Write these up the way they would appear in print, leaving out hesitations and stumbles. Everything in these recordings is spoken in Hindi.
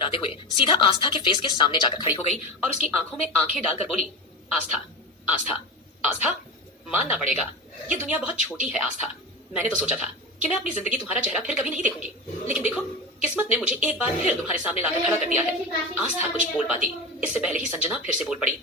मुस्कुराते हुए सीधा आस्था के फेस के सामने जाकर खड़ी हो गई और उसकी आंखों में आंखें डालकर बोली, आस्था, आस्था, आस्था, मानना पड़ेगा, ये दुनिया बहुत छोटी है आस्था। मैंने तो सोचा था कि मैं अपनी जिंदगी तुम्हारा चेहरा फिर कभी नहीं देखूंगी, लेकिन देखो किस्मत ने मुझे एक बार फिर तुम्हारे सामने लाकर खड़ा कर दिया है। आस्था कुछ बोल पाती, इससे पहले ही संजना फिर से बोल पड़ी,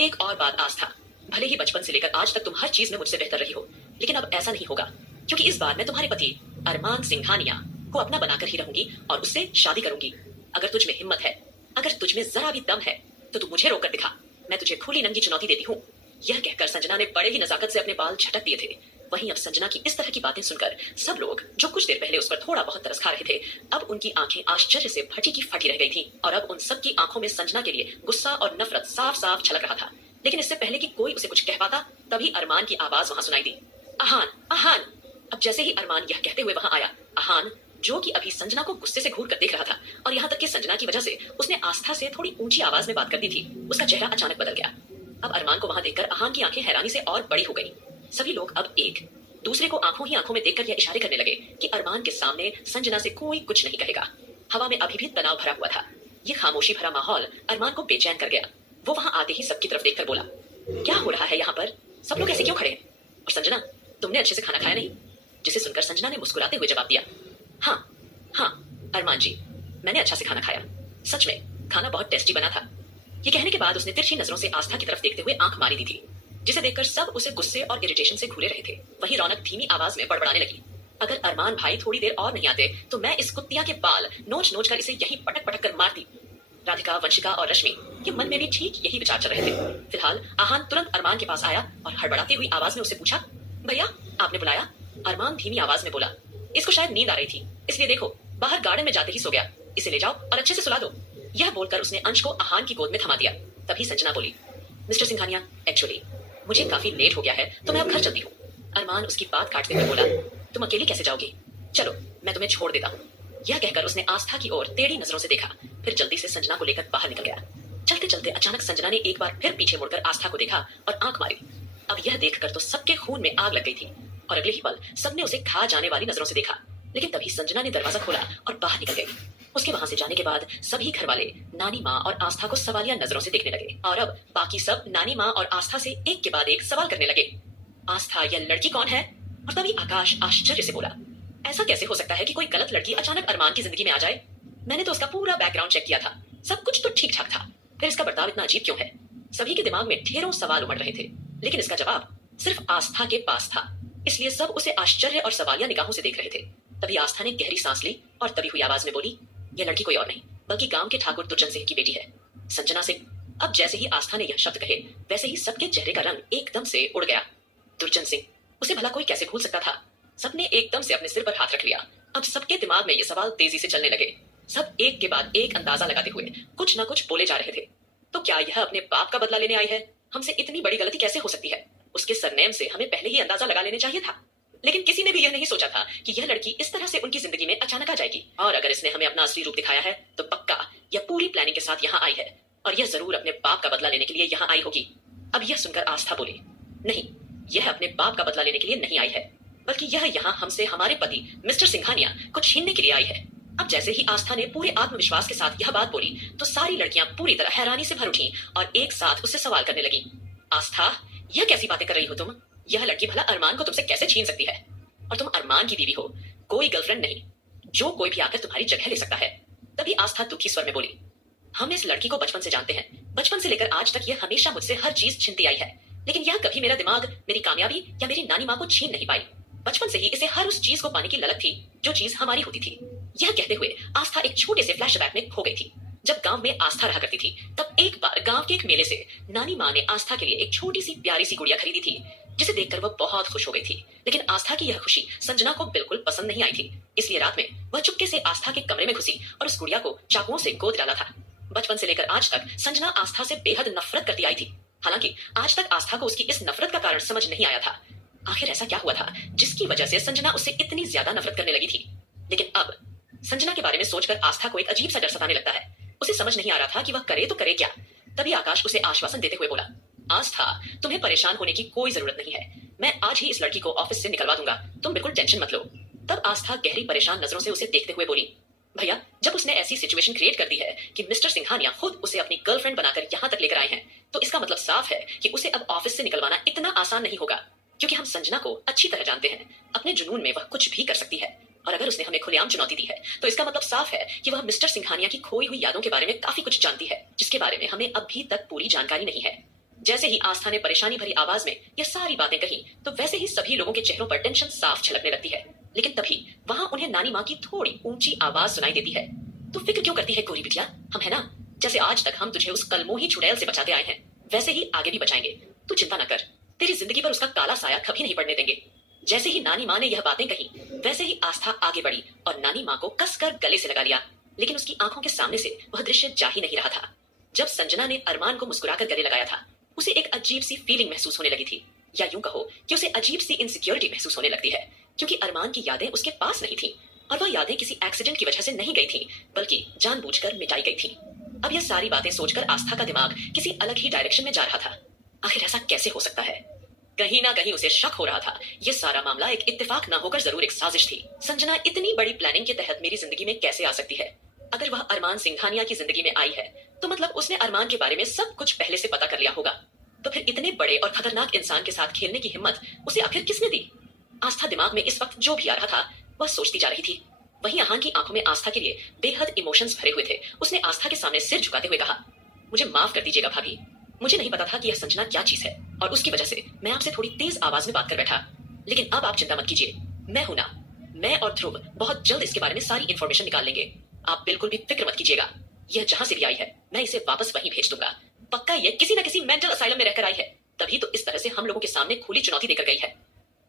एक और बात आस्था, भले ही बचपन से लेकर आज तक तुम हर चीज में मुझसे बेहतर रही हो, लेकिन अब ऐसा नहीं होगा, क्योंकि इस बार मैं तुम्हारे पति अरमान सिंघानिया को अपना बनाकर ही रहूंगी और उससे शादी करूंगी। अगर तुझ में हिम्मत है, अगर तुझ में जरा भी दम है, तो तू मुझे रोककर दिखा, मैं तुझे खुली नंगी चुनौती देती हूँ। यह कहकर संजना ने बड़े ही नजाकत से अपने बाल झटक दिए थे। वहीं अब संजना की इस तरह की बातें सुनकर सब लोग जो कुछ देर पहले उस पर थोड़ा बहुत तरस खा रहे थे, अब उनकी आंखें आश्चर्य से फटी की फटी रह गई थी और अब उन सब की आंखों में संजना के लिए गुस्सा और नफरत साफ साफ छलक रहा था। लेकिन इससे पहले कि कोई उसे कुछ कह पाता, तभी अरमान की आवाज वहां सुनाई दी, अहान, अहान। अब जैसे ही अरमान यह कहते हुए वहां आया, अहान जो कि अभी संजना को गुस्से से घूर कर देख रहा था और यहाँ तक कि संजना की वजह से उसने आस्था से थोड़ी ऊंची आवाज में बात कर दी थी, उसका चेहरा अचानक बदल गया। अब अरमान को वहां देखकर अहान की आंखें हैरानी से और बड़ी हो गई। सभी लोग अब एक दूसरे को आंखों ही आंखों में देखकर यह इशारे करने लगे कि अरमान के सामने संजना से कोई कुछ नहीं कहेगा। हवा में अभी भी तनाव भरा हुआ था। ये खामोशी भरा माहौल अरमान को बेचैन कर गया। वो वहां आते ही सबकी तरफ देखकर बोला, क्या हो रहा है यहाँ पर, सब लोग ऐसे क्यों खड़े हैं? और संजना, तुमने अच्छे से खाना खाया नहीं? जिसे सुनकर संजना ने मुस्कुराते हुए जवाब दिया, हाँ हाँ अरमान जी, मैंने अच्छा से खाना खाया, सच में खाना बहुत टेस्टी बना था। ये कहने के बाद उसने तिरछी नजरों से आस्था की तरफ देखते हुए आंख मारी दी थी, जिसे देखकर सब उसे गुस्से और इरिटेशन से घूरे रहे थे। वहीं रौनक धीमी आवाज में बड़बड़ाने लगी, अगर अरमान भाई थोड़ी देर और नहीं आते तो मैं इस कुत्तिया के बाल नोच नोच कर इसे यहीं पटक पटक कर मारती। राधिका, वंशिका और रश्मि के मन में भी ठीक यही विचार चल रहे थे। फिलहाल आहान तुरंत अरमान के पास आया और हड़बड़ाती हुई आवाज में उससे पूछा, भैया आपने बुलाया? अरमान धीमी आवाज में बोला, इसको शायद नींद आ रही थी, इसलिए देखो बाहर गार्डन में जाते ही सो गया, इसे ले जाओ और अच्छे से सुला दो। यह बोलकर उसने अंश को आहान की गोद में थमा दिया। तभी संजना बोली, मिस्टर सिंघानिया, एक्चुअली मुझे काफी लेट हो गया है तो मैं अब घर चलती हूँ। अरमान उसकी बात काटते हुए बोला, तुम अकेली कैसे जाओगी? चलो मैं तुम्हें छोड़ देता हूँ। यह कहकर उसने आस्था की ओर टेढ़ी नजरों से देखा, फिर जल्दी से संजना को लेकर बाहर निकल गया। चलते चलते अचानक संजना ने एक बार फिर पीछे मुड़कर आस्था को देखा और आंख मारी। अब यह देखकर तो सबके खून में आग लग गई थी और अगले ही पल सबने उसे खा जाने वाली नजरों से देखा। लेकिन तभी संजना ने दरवाजा खोला और बाहर निकल गई। उसके वहां से जाने के बाद सभी घर वाले नानी माँ और आस्था को सवालिया नजरों से देखने लगे और अब बाकी सब नानी माँ और आस्था से एक के बाद एक सवाल करने लगे, आस्था यह लड़की कौन है? और तभी आकाश आश्चर्य से बोला, ऐसा कैसे हो सकता है कि कोई गलत लड़की अचानक अरमान की जिंदगी में आ जाए? मैंने तो उसका पूरा बैकग्राउंड चेक किया था, सब कुछ तो ठीक ठाक था, फिर इसका बर्ताव इतना अजीब क्यों है? सभी के दिमाग में ढेरों सवाल उमड़ रहे थे, लेकिन इसका जवाब सिर्फ आस्था के पास था, इसलिए सब उसे आश्चर्य और सवालिया निगाहों से देख रहे थे। तभी आस्था ने गहरी सांस ली और तभी हुई आवाज में बोली, यह लड़की कोई और नहीं बल्कि गांव के ठाकुर दुर्जन सिंह की बेटी है, संजना सिंह। अब जैसे ही आस्था ने यह शब्द कहे, वैसे ही सबके चेहरे का रंग एकदम से उड़ गया। दुर्जन सिंह, उसे भला कोई कैसे भूल सकता था? सबने एकदम से अपने सिर पर हाथ रख लिया। अब सबके दिमाग में ये सवाल तेजी से चलने लगे। सब एक के बाद एक अंदाजा लगाते हुए कुछ ना कुछ बोले जा रहे थे। तो क्या यह अपने बाप का बदला लेने आई है? हमसे इतनी बड़ी गलती कैसे हो सकती है? उसके सरनेम से हमें पहले ही अंदाजा लगा लेने चाहिए था। लेकिन किसी ने भी यह नहीं सोचा था कि यह लड़की इस तरह से उनकी जिंदगी में अचानक आ जाएगी। और अगर इसने हमें अपना असली रूप दिखाया है तो पक्का यह पूरी प्लानिंग के साथ यहाँ आई है और यह जरूर अपने बाप का बदला लेने के लिए यहाँ आई होगी। अब यह सुनकर आस्था बोली, नहीं, यह अपने बाप का बदला लेने के लिए नहीं आई है, बल्कि यह यहाँ हमसे हमारे पति मिस्टर सिंघानिया को छीनने के लिए आई है। अब जैसे ही आस्था ने पूरे आत्मविश्वास के साथ यह बात बोली तो सारी लड़कियां पूरी तरह हैरानी से भर उठी और एक साथ उससे सवाल करने लगी, आस्था यह कैसी बातें कर रही हो तुम? यह लड़की भला अरमान को तुमसे कैसे छीन सकती है? और तुम अरमान की बीवी हो, कोई गर्लफ्रेंड नहीं, जो कोई भी आकर तुम्हारी जगह ले सकता है। तभी आस्था दुखी स्वर में बोली, हम इस लड़की को बचपन से जानते हैं, बचपन से लेकर आज तक यह हमेशा मुझसे हर चीज छीनती आई है, लेकिन यह कभी मेरा दिमाग, मेरी कामयाबी या मेरी नानी माँ को छीन नहीं पाई। बचपन से ही इसे हर उस चीज को पाने की ललक थी जो चीज हमारी होती थी। यह कहते हुए आस्था एक छोटे से फ्लैशबैक में खो गई थी। जब गांव में आस्था रहा करती थी तब एक बार गांव के एक मेले से नानी माँ ने आस्था के लिए एक छोटी सी प्यारी सी गुड़िया खरीदी थी, जिसे देखकर वह बहुत खुश हो गई थी। लेकिन आस्था की यह खुशी संजना को बिल्कुल पसंद नहीं आई थी, इसलिए रात में वह चुपके से आस्था के कमरे में घुसी और उस गुड़िया को चाकुओं से गोद डाला था। बचपन से लेकर आज तक संजना आस्था से बेहद नफरत करती आई थी। हालांकि आज तक आस्था को उसकी इस नफरत का कारण समझ नहीं आया था। आखिर ऐसा क्या हुआ था जिसकी वजह से संजना उससे इतनी ज्यादा नफरत करने लगी थी? लेकिन अब संजना के बारे में सोचकर आस्था को एक अजीब सा डर सताने लगता है। उसे समझ नहीं आ रहा था कि वह करे तो करे क्या। तभी आकाश उसे आश्वासन देते हुए बोला, आस्था तुम्हें परेशान होने की कोई जरूरत नहीं है, मैं आज ही इस लड़की को ऑफिस से निकलवा दूंगा, तुम बिल्कुल टेंशन मत लो। तब आस्था गहरी परेशान नजरों से उसे देखते हुए बोली, भैया, जब उसने ऐसी सिचुएशन क्रिएट कर दी है कि मिस्टर सिंघानिया खुद उसे अपनी गर्लफ्रेंड बनाकर यहाँ तक लेकर आए हैं, तो इसका मतलब साफ है कि उसे अब ऑफिस से निकलवाना इतना आसान नहीं होगा। क्योंकि हम संजना को अच्छी तरह जानते हैं, अपने जुनून में वह कुछ भी कर सकती है। और अगर उसने हमें खुलेआम चुनौती दी है, तो इसका मतलब साफ है कि वह मिस्टर सिंघानिया की खोई हुई यादों के बारे में काफी कुछ जानती है, जिसके बारे में हमें अभी तक पूरी जानकारी नहीं है। जैसे ही आस्था ने परेशानी भरी आवाज में ये सारी बातें कही, तो वैसे ही सभी लोगों के चेहरों पर टेंशन साफ झलकने लगती है। लेकिन तभी वहां उन्हें नानी माँ की थोड़ी ऊंची आवाज सुनाई देती है। तू फिक्र क्यों करती है गोरी बिटिया, हम है ना। जैसे आज तक हम तुझे उस कलमोही चुड़ैल से बचाते आए हैं, वैसे ही आगे भी बचाएंगे। तू चिंता न कर, तेरी जिंदगी पर उसका काला साया कभी नहीं पड़ने देंगे। जैसे ही नानी माँ ने यह बातें कही, वैसे ही आस्था आगे बढ़ी और नानी माँ को कसकर गले से लगा लिया। लेकिन उसकी आंखों के सामने से वह दृश्य जा ही नहीं रहा था। जब संजना ने अरमान को मुस्कुराकर गले लगाया था, उसे एक अजीब सी फीलिंग महसूस होने लगी थी, या यूं कहो कि उसे अजीब सी इनसिक्योरिटी महसूस होने लगती है, क्योंकि अरमान की यादें उसके पास नहीं थी और वह यादें किसी एक्सीडेंट की वजह से नहीं गई थी, बल्कि जानबूझकर मिटाई गई थी। अब यह सारी बातें सोचकर आस्था का दिमाग किसी अलग ही डायरेक्शन में जा रहा था। आखिर ऐसा कैसे हो सकता है? कहीं ना कहीं उसे शक हो रहा था, यह सारा मामला एक इत्तेफाक ना होकर जरूर एक साजिश थी। संजना इतनी बड़ी प्लानिंग के तहत मेरी जिंदगी में कैसे आ सकती है? अगर वह अरमान सिंघानिया की जिंदगी में आई है, तो मतलब उसने अरमान के बारे में सब कुछ पहले से पता कर लिया होगा। तो फिर इतने बड़े और खतरनाक इंसान के साथ खेलने की हिम्मत उसे आखिर किसने दी? आस्था दिमाग में इस वक्त जो भी आ रहा था, वह सोचती जा रही थी। वहीं आहान की आंखों में आस्था के लिए बेहद इमोशंस भरे हुए थे। उसने आस्था के सामने सिर झुकाते हुए कहा, मुझे माफ कर दीजिएगा भाभी, मुझे नहीं पता था कि यह संजना क्या चीज है, और उसकी वजह से मैं आपसे थोड़ी तेज आवाज में बात कर बैठा। लेकिन अब आप चिंता मत कीजिए, मैं हूं ना। मैं और ध्रुव बहुत जल्द इसके बारे में सारी इंफॉर्मेशन निकाल लेंगे। आप बिल्कुल भी फिक्र मत कीजिएगा। यह जहां से भी आई है, मैं इसे वापस वहीं भेज दूंगा। पक्का ये किसी न किसी मेंटल असाइलम में रहकर आई है, तभी तो इस तरह से हम लोगों के सामने खुली चुनौती देकर गई है।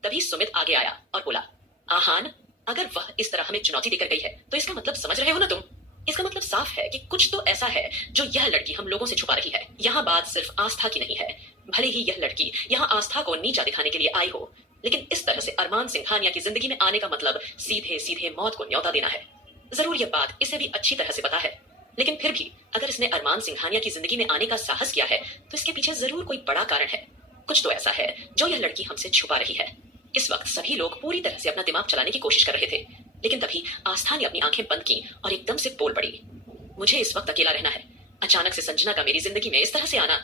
तभी सुमित आगे आया और बोला, आहान, अगर वह इस तरह हमें चुनौती देकर गई है, तो इसका मतलब समझ रहे हो ना तुम? इसका मतलब साफ है कि कुछ तो ऐसा है जो यह लड़की हम लोगों से छुपा रही है। यहाँ बात सिर्फ आस्था की नहीं है। भले ही यह लड़की यहाँ आस्था को नीचा दिखाने के लिए आई हो, लेकिन इस तरह से अरमान सिंघानिया की जिंदगी में आने का मतलब सीधे सीधे मौत को न्योता देना है। जरूर यह बात इसे भी अच्छी तरह से पता है, लेकिन फिर भी अगर इसने अरमान सिंघानिया की जिंदगी में आने का साहस किया है, तो इसके पीछे जरूर कोई बड़ा कारण है। कुछ तो ऐसा है जो यह लड़की हमसे छुपा रही है। इस वक्त सभी लोग पूरी तरह से अपना दिमाग चलाने की कोशिश कर रहे थे, लेकिन तभी आस्था ने अपनी आंखें बंद की और एकदम से बोल पड़ी, मुझे इस वक्त अकेला रहना है। अचानक से संजना का मेरी जिंदगी में इस तरह से आना,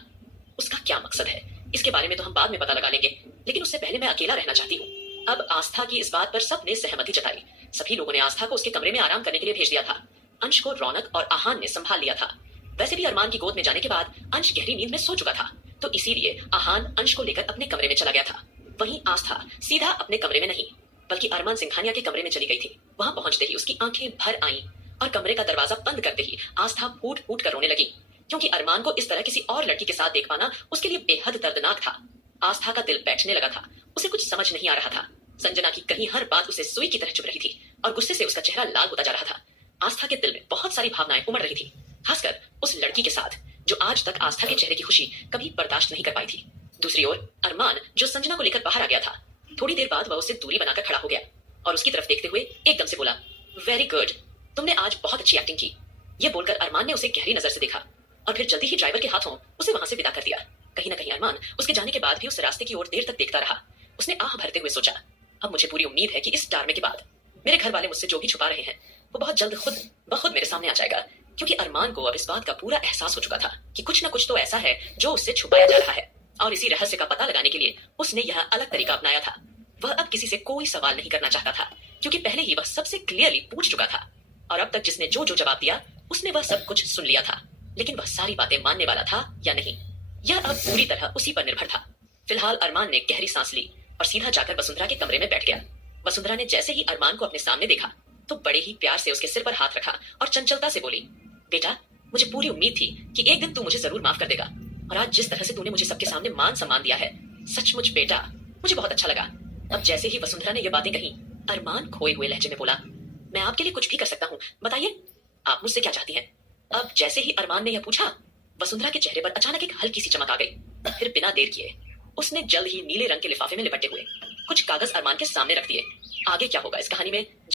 उसका क्या मकसद है, इसके बारे में तो हम बाद में पता लगा लेंगे, लेकिन उससे पहले मैं अकेला रहना चाहती हूँ। अब आस्था की इस बात पर सबने सहमति जताई। सभी लोगों ने आस्था को उसके कमरे में आराम करने के लिए भेज दिया था। अंश को रौनक और आहान ने संभाल लिया था। वैसे भी अरमान की गोद में जाने के बाद अंश गहरी नींद में सो चुका था, तो इसीलिए आहान अंश को लेकर अपने कमरे में चला गया था। वहीं आस्था सीधा अपने कमरे में नहीं, बल्कि अरमान सिंघानिया के कमरे में चली गई थी। वहां पहुंचते ही उसकी आंखें भर आईं और कमरे का दरवाजा बंद करते ही आस्था फूट फूट कर रोने लगी, क्योंकि अरमान को इस तरह किसी और लड़की के साथ देख पाना उसके लिए बेहद दर्दनाक था। आस्था का दिल बैठने लगा था, उसे कुछ समझ नहीं आ रहा था। संजना की कहीं हर बात उसे सुई की तरह चुभ रही थी और गुस्से से उसका चेहरा लाल होता जा रहा था। आस्था के दिल में बहुत सारी भावनाएं उमड़ रही थी, खासकर उस लड़की के साथ जो आज तक आस्था के चेहरे की खुशी कभी बर्दाश्त नहीं कर पाई थी। दूसरी ओर अरमान, जो संजना को लेकर बाहर आ गया था, थोड़ी देर बाद वह उससे दूरी बनाकर खड़ा हो गया और उसकी तरफ देखते हुए एकदम से बोला, वेरी गुड, तुमने आज बहुत अच्छी एक्टिंग की। यह बोलकर अरमान ने उसे गहरी नजर से देखा और फिर जल्दी ही ड्राइवर के हाथों उसे वहां से विदा कर दिया। कहीं ना कहीं अरमान उसके जाने के बाद भी उस रास्ते की ओर देर तक देखता रहा। उसने आह भरते हुए सोचा, अब मुझे पूरी उम्मीद है कि इस डार्मे के बाद मेरे घर वाले मुझसे जो भी छुपा रहे हैं, वो बहुत जल्द खुद ब खुद मेरे सामने आ जाएगा। क्योंकि अरमान को अब इस बात का पूरा एहसास हो चुका था कि कुछ ना कुछ तो ऐसा है जो उससे छुपाया जा रहा है, और इसी रहस्य का पता लगाने के लिए उसने यह अलग तरीका अपनाया था। वह अब किसी से कोई सवाल नहीं करना चाहता था, क्योंकि पहले ही वह सबसे क्लियरली पूछ चुका था, और अब तक जिसने जो जो जवाब दिया उसने वह सब कुछ सुन लिया था। लेकिन वह सारी बातें मानने वाला था या नहीं, यह अब पूरी तरह उसी पर निर्भर था। फिलहाल अरमान ने गहरी सांस ली और सीधा जाकर वसुंधरा के कमरे में बैठ गया। वसुंधरा ने जैसे ही अरमान को अपने सामने देखा, तो बड़े ही प्यार से उसके सिर पर हाथ रखा और चंचलता से बोली, बेटा, मुझे पूरी उम्मीद थी कि एक दिन तू मुझे जरूर माफ कर देगा, और आज जिस तरह से तूने मुझे सबके सामने मान सम्मान दिया है, सचमुच बेटा, मुझे बहुत अच्छा लगा। अब जैसे ही वसुंधरा ने यह बातें कही, अरमान खोए हुए लहजे में बोला, मैं आपके लिए कुछ भी कर सकता हूँ, बताइए आप मुझसे क्या चाहती हैं? अब जैसे ही अरमान ने यह पूछा, वसुंधरा के चेहरे पर अचानक एक हल्की सी चमक आ गई। फिर बिना देर किए उसने जल्द ही नीले रंग के लिफाफे में लिपटे हुए कुछ कागज अरमान के सामने रख दिए। आगे क्या होगा इस कहानी में